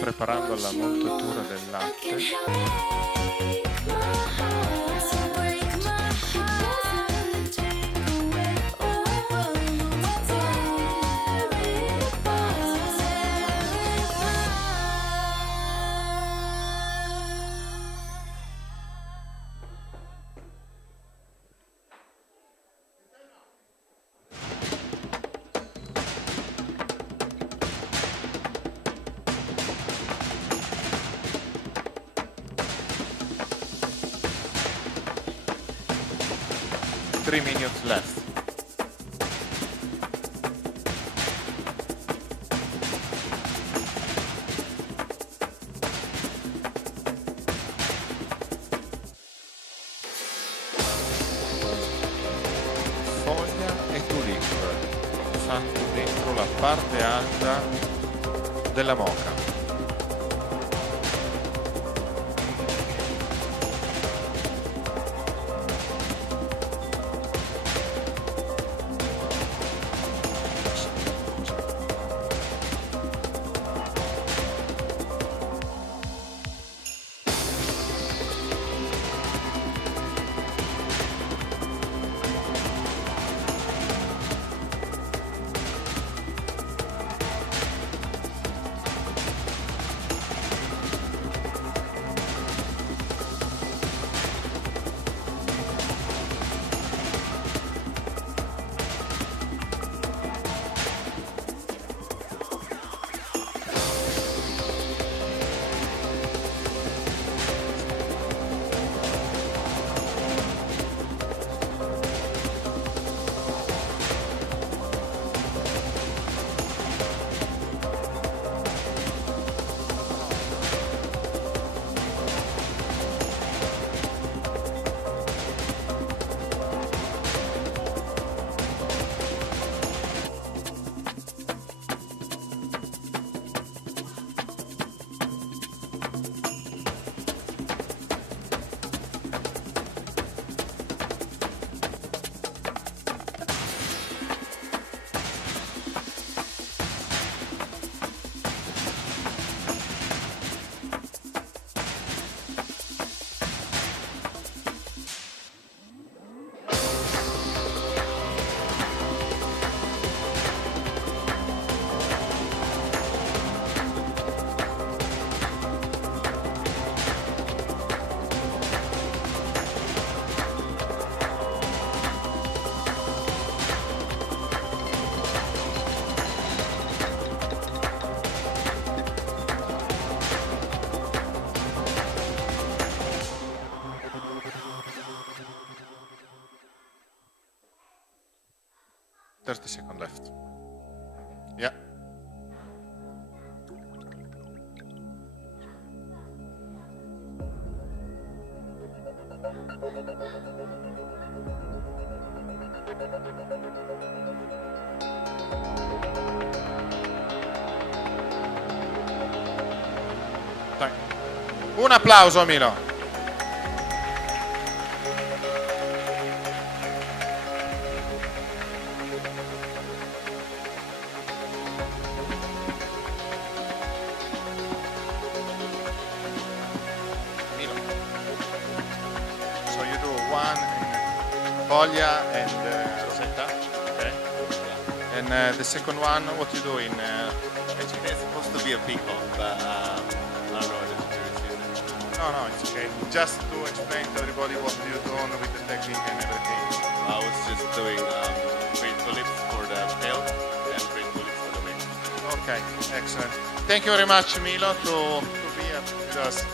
preparando la montatura del latte. Three minutes left. Foglia e tulip fatto dentro la parte alta della moka. Thirty seconds left. Yeah. Dai. Un applauso, Milo. So you do one in foglia and rosetta, okay? And the second one, what you do in? Actually, it's supposed to be a peacock, but I don't know what to do. No, it's okay. Just to explain to everybody what you're doing with the technique and everything. I was just doing green tulips for the tail and green tulips for the wing. Okay, excellent. Thank you very much, Milo, to be with us.